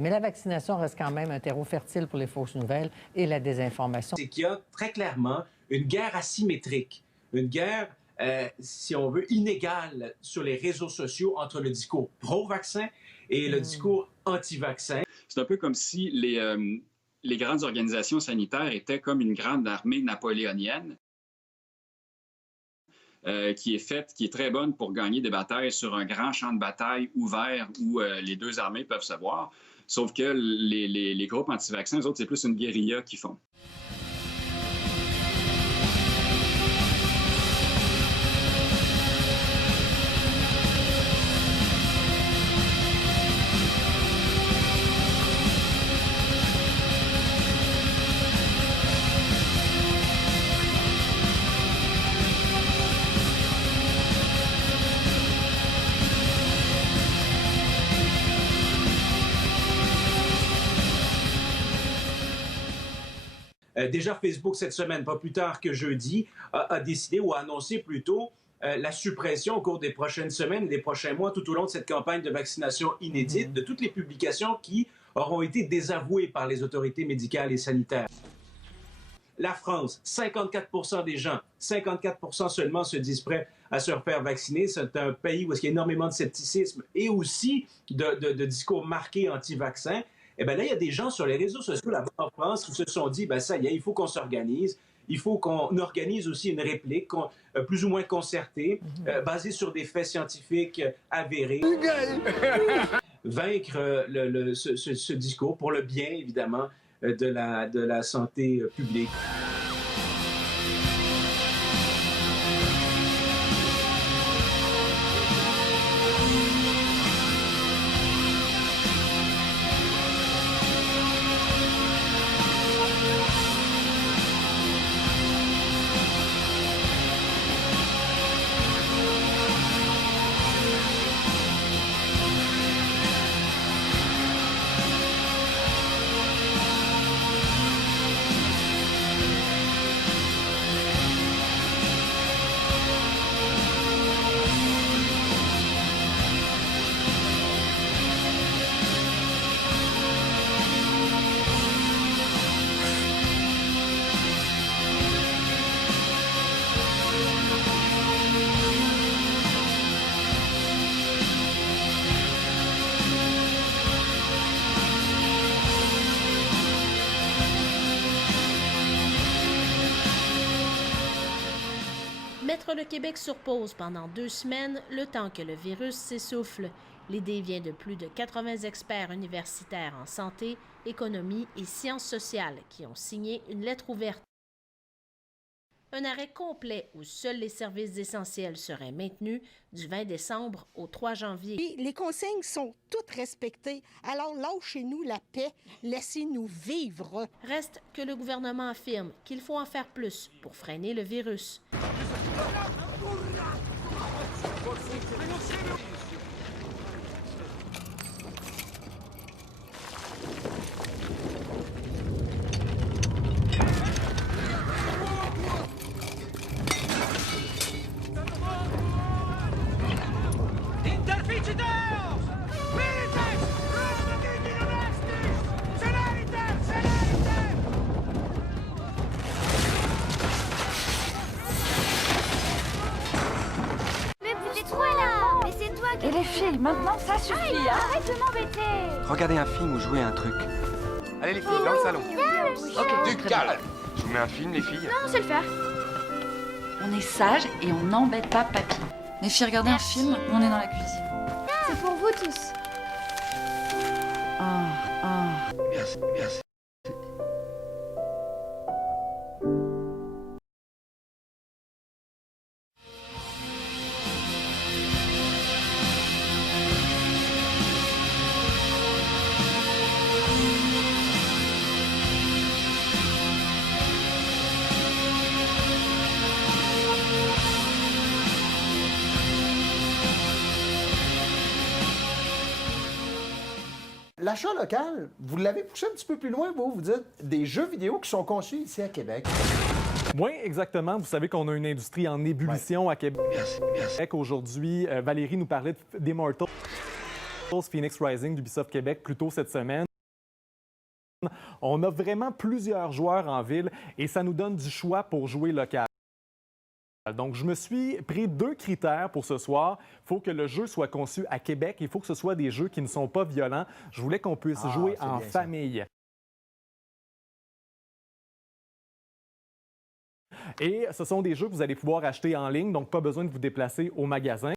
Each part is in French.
Mais la vaccination reste quand même un terreau fertile pour les fausses nouvelles et la désinformation. C'est qu'il y a très clairement une guerre asymétrique, une guerre, si on veut, inégale sur les réseaux sociaux entre le discours pro-vaccin et le discours anti-vaccin. C'est un peu comme si les grandes organisations sanitaires étaient comme une grande armée napoléonienne qui est très bonne pour gagner des batailles sur un grand champ de bataille ouvert où les deux armées peuvent se voir. Sauf que les groupes anti-vaccins, eux autres, c'est plus une guérilla qu'ils font. Déjà, Facebook, cette semaine, pas plus tard que jeudi, a décidé ou a annoncé plutôt la suppression au cours des prochaines semaines et des prochains mois, tout au long de cette campagne de vaccination inédite, de toutes les publications qui auront été désavouées par les autorités médicales et sanitaires. La France, 54% des gens, 54% seulement se disent prêts à se refaire vacciner. C'est un pays où il y a énormément de scepticisme et aussi de discours marqués anti-vaccins. Eh bien là, il y a des gens sur les réseaux sociaux là-bas en France qui se sont dit, ben ça y est, il faut qu'on s'organise, il faut qu'on organise aussi une réplique plus ou moins concertée, basée sur des faits scientifiques avérés. Vaincre ce discours pour le bien, évidemment, de la santé publique. Mettre le Québec sur pause pendant 2 semaines, le temps que le virus s'essouffle. L'idée vient de plus de 80 experts universitaires en santé, économie et sciences sociales qui ont signé une lettre ouverte. Un arrêt complet où seuls les services essentiels seraient maintenus du 20 décembre au 3 janvier. Puis, les consignes sont toutes respectées. Alors, lâchez-nous la paix, laissez-nous vivre. Reste que le gouvernement affirme qu'il faut en faire plus pour freiner le virus. Et les filles, maintenant ça suffit, hein? Arrête de m'embêter! Regardez un film ou jouez à un truc. Allez les filles, dans le salon. Ok, Du calme. Je vous mets un film, les filles. Non, on sait le faire. On est sage et on n'embête pas papy. Les filles, regardez un film, on est dans la cuisine. C'est pour vous tous. Merci, merci. L'achat local, vous l'avez poussé un petit peu plus loin, vous dites des jeux vidéo qui sont conçus ici à Québec. Oui, exactement. Vous savez qu'on a une industrie en ébullition à Québec. Merci. Aujourd'hui, Valérie nous parlait d'Immortals Phoenix Rising d'Ubisoft Québec plus tôt cette semaine. On a vraiment plusieurs joueurs en ville et ça nous donne du choix pour jouer local. Donc, je me suis pris 2 critères pour ce soir. Il faut que le jeu soit conçu à Québec. Il faut que ce soit des jeux qui ne sont pas violents. Je voulais qu'on puisse jouer en famille. Et ce sont des jeux que vous allez pouvoir acheter en ligne, donc pas besoin de vous déplacer au magasin.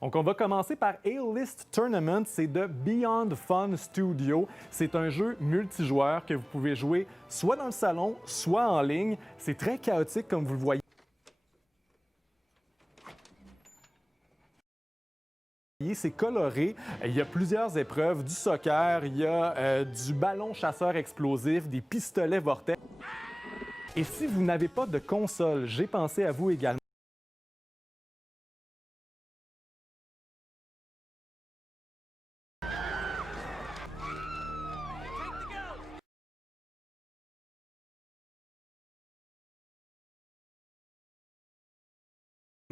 Donc, on va commencer par A-List Tournament. C'est de Beyond Fun Studio. C'est un jeu multijoueur que vous pouvez jouer soit dans le salon, soit en ligne. C'est très chaotique, comme vous le voyez. C'est coloré. Il y a plusieurs épreuves, du soccer, il y a du ballon chasseur explosif, des pistolets vortex. Et si vous n'avez pas de console, j'ai pensé à vous également.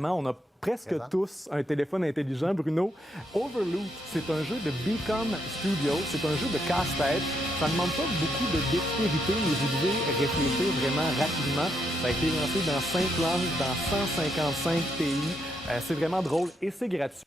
On a presque tous un téléphone intelligent, Bruno. Overloot, c'est un jeu de Beacom Studio. C'est un jeu de casse-tête. Ça ne demande pas beaucoup de dextérité, mais vous devez réfléchir vraiment rapidement. Ça a été lancé dans 5 langues, dans 155 pays. C'est vraiment drôle et c'est gratuit.